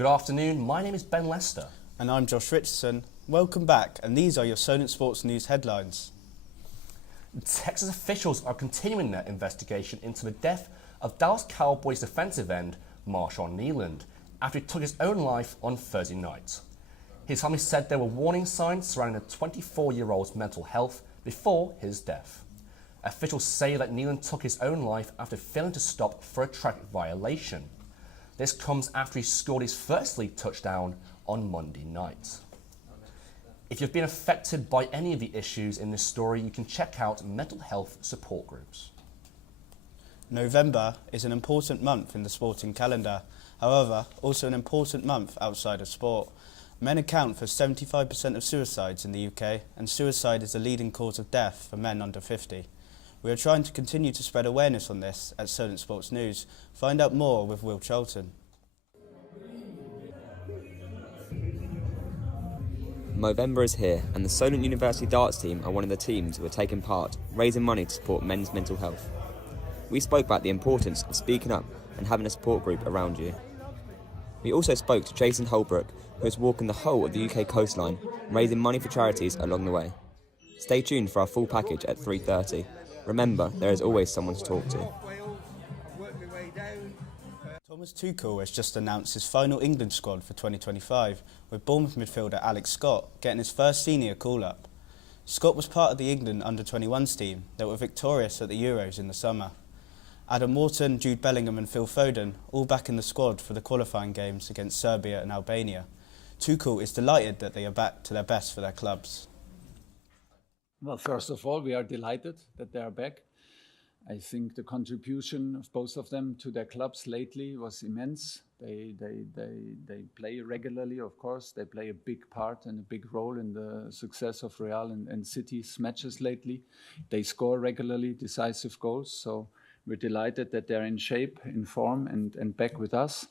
Good afternoon, my name is Ben Lester. And I'm Josh Richardson. Welcome back, and these are your Solent Sports News headlines. Texas officials are continuing their investigation into the death of Dallas Cowboys defensive end Marshawn Kneeland after he took his own life on Thursday night. His family said there were warning signs surrounding the 24-year-old's mental health before his death. Officials say that Kneeland took his own life after failing to stop for a traffic violation. This comes after he scored his first league touchdown on Monday night. If you've been affected by any of the issues in this story, you can check out mental health support groups. November is an important month in the sporting calendar, however, also an important month outside of sport. Men account for 75% of suicides in the UK, and suicide is the leading cause of death for men under 50. We are trying to continue to spread awareness on this at Solent Sports News. Find out more with Will Charlton. November is here, and the Solent University darts team are one of the teams who are taking part, raising money to support men's mental health. We spoke about the importance of speaking up and having a support group around you. We also spoke to Jason Holbrook, who is walking the whole of the UK coastline, raising money for charities along the way. Stay tuned for our full package at 3:30. Remember, there is always someone to talk to. Thomas Tuchel has just announced his final England squad for 2025, with Bournemouth midfielder Alex Scott getting his first senior call-up. Scott was part of the England under-21s team that were victorious at the Euros in the summer. Adam Wharton, Jude Bellingham and Phil Foden all back in the squad for the qualifying games against Serbia and Albania. Tuchel is delighted that they are back to their best for their clubs. Well, first of all, we are delighted that they are back. I think the contribution of both of them to their clubs lately was immense. They play regularly, of course. They play a big part and a big role in the success of Real and City's matches lately. They score regularly decisive goals, so we're delighted that they're in shape, in form, and back with us.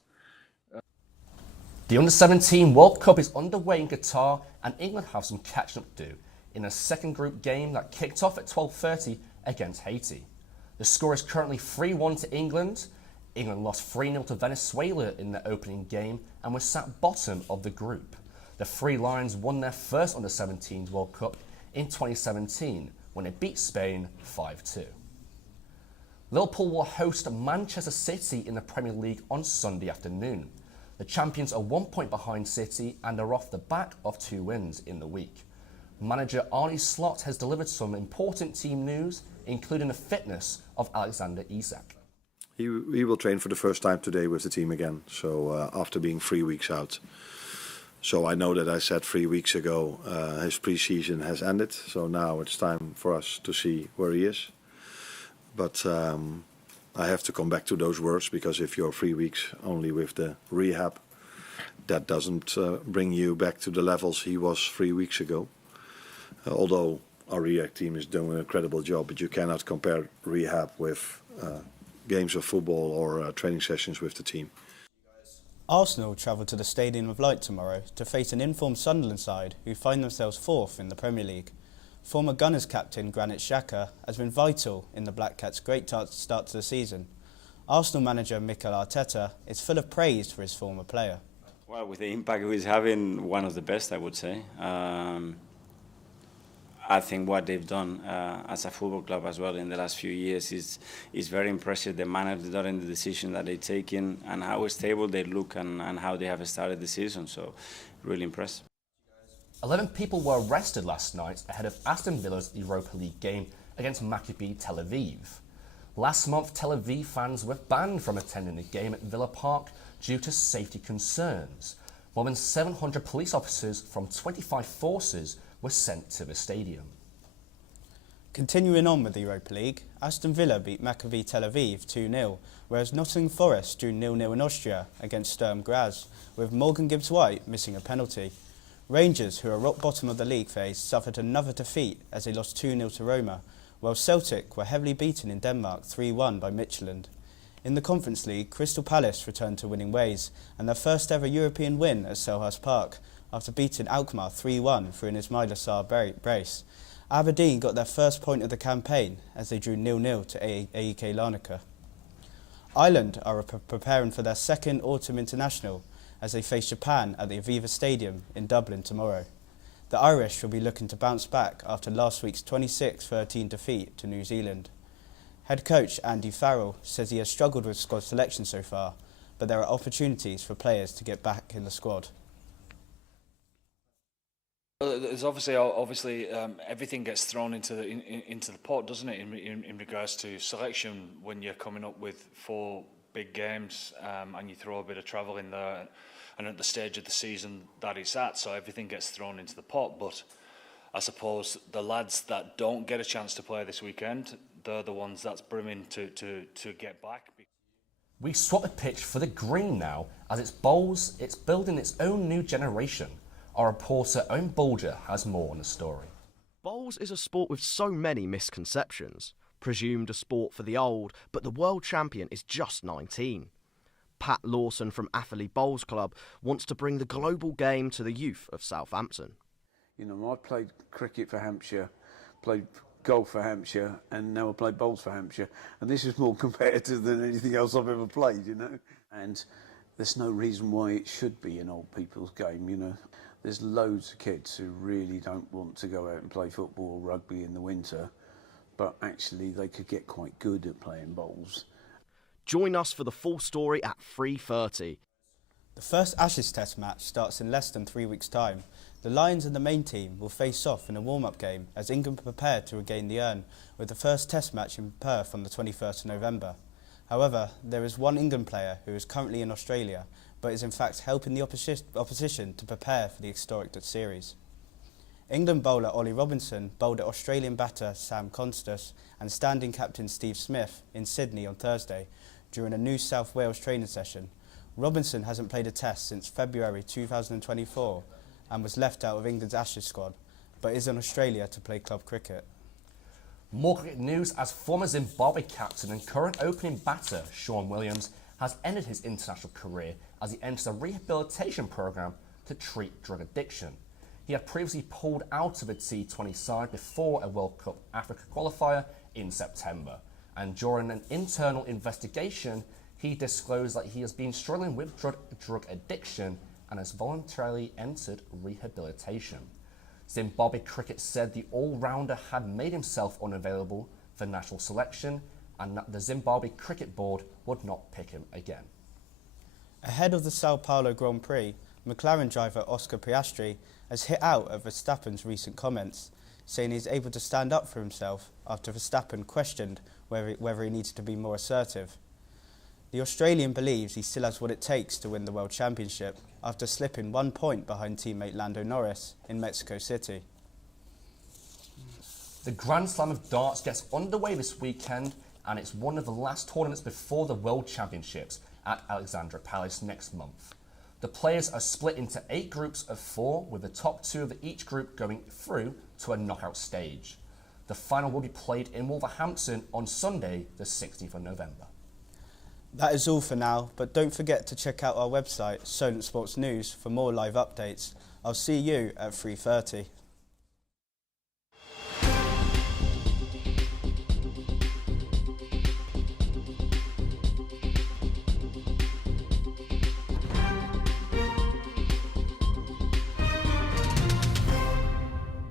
The Under-17 World Cup is underway in Qatar, and England have some catching up to do in a second group game that kicked off at 12:30 against Haiti. The score is currently 3-1 to England. England lost 3-0 to Venezuela in their opening game and was sat bottom of the group. The Three Lions won their first Under-17 World Cup in 2017 when they beat Spain 5-2. Liverpool will host Manchester City in the Premier League on Sunday afternoon. The champions are 1 point behind City and are off the back of 2 wins in the week. Manager Arne Slot has delivered some important team news, including the fitness of Alexander Isak. He will train for the first time today with the team again, so after being 3 weeks out. So I know that I said 3 weeks ago his pre-season has ended, so now it's time for us to see where he is. But I have to come back to those words, because if you're 3 weeks only with the rehab, that doesn't bring you back to the levels he was 3 weeks ago. Although our rehab team is doing an incredible job, but you cannot compare rehab with games of football or training sessions with the team. Arsenal travel to the Stadium of Light tomorrow to face an informed Sunderland side who find themselves 4th in the Premier League. Former Gunners captain Granit Xhaka has been vital in the Black Cats' great start to the season. Arsenal manager Mikel Arteta is full of praise for his former player. Well, with the impact he's having, one of the best, I would say. I think what they've done as a football club as well in the last few years is very impressive. The manner they've done and the decision that they've taken and how stable they look and how they have started the season. So, really impressed. 11 people were arrested last night ahead of Aston Villa's Europa League game against Maccabi Tel Aviv. Last month, Tel Aviv fans were banned from attending the game at Villa Park due to safety concerns. More than 700 police officers from 25 forces were sent to the stadium. Continuing on with the Europa League, Aston Villa beat Maccabi Tel Aviv 2-0, whereas Nottingham Forest drew 0-0 in Austria against Sturm Graz, with Morgan Gibbs-White missing a penalty. Rangers, who are rock bottom of the league phase, suffered another defeat as they lost 2-0 to Roma, while Celtic were heavily beaten in Denmark 3-1 by Midtjylland. In the Conference League, Crystal Palace returned to winning ways and their first ever European win at Selhurst Park after beating Alkmaar 3-1 through an Ismaila Sarr brace. Aberdeen got their first point of the campaign as they drew 0-0 to AEK Larnaca. Ireland are preparing for their second autumn international as they face Japan at the Aviva Stadium in Dublin tomorrow. The Irish will be looking to bounce back after last week's 26-13 defeat to New Zealand. Head coach Andy Farrell says he has struggled with squad selection so far, but there are opportunities for players to get back in the squad. There's obviously everything gets thrown into the pot, doesn't it? In regards to selection, when you're coming up with 4 big games and you throw a bit of travel in there, and at the stage of the season that it's at, so everything gets thrown into the pot. But I suppose the lads that don't get a chance to play this weekend, they're the ones that's brimming to get back. We swap the pitch for the green now, as it's building its own new generation. Our reporter Owen Bulger has more on the story. Bowls is a sport with so many misconceptions. Presumed a sport for the old, but the world champion is just 19. Pat Lawson from Atherley Bowls Club wants to bring the global game to the youth of Southampton. You know, I've played cricket for Hampshire, played golf for Hampshire, and now I play bowls for Hampshire. And this is more competitive than anything else I've ever played, you know. And there's no reason why it should be an old people's game, you know. There's loads of kids who really don't want to go out and play football or rugby in the winter, but actually they could get quite good at playing bowls. Join us for the full story at 3:30. The first Ashes Test match starts in less than 3 weeks' time. The Lions and the main team will face off in a warm-up game as England prepare to regain the urn, with the first Test match in Perth on the 21st of November. However, there is one England player who is currently in Australia, but is in fact helping the opposition to prepare for the historic series. England bowler Ollie Robinson bowled at Australian batter Sam Constas and standing captain Steve Smith in Sydney on Thursday during a New South Wales training session. Robinson hasn't played a test since February 2024 and was left out of England's Ashes squad, but is in Australia to play club cricket. More cricket news as former Zimbabwe captain and current opening batter Sean Williams has ended his international career as he enters a rehabilitation programme to treat drug addiction. He had previously pulled out of the T20 side before a World Cup Africa qualifier in September, and during an internal investigation he disclosed that he has been struggling with drug addiction and has voluntarily entered rehabilitation. Zimbabwe cricket said the all-rounder had made himself unavailable for national selection and that the Zimbabwe Cricket Board would not pick him again. Ahead of the Sao Paulo Grand Prix, McLaren driver Oscar Piastri has hit out at Verstappen's recent comments, saying he's able to stand up for himself after Verstappen questioned whether he needs to be more assertive. The Australian believes he still has what it takes to win the World Championship after slipping 1 point behind teammate Lando Norris in Mexico City. The Grand Slam of Darts gets underway this weekend, and it's one of the last tournaments before the World Championships at Alexandra Palace next month. The players are split into 8 groups of 4, with the top 2 of each group going through to a knockout stage. The final will be played in Wolverhampton on Sunday, the 16th of November. That is all for now, but don't forget to check out our website, Solent Sports News, for more live updates. I'll see you at 3:30.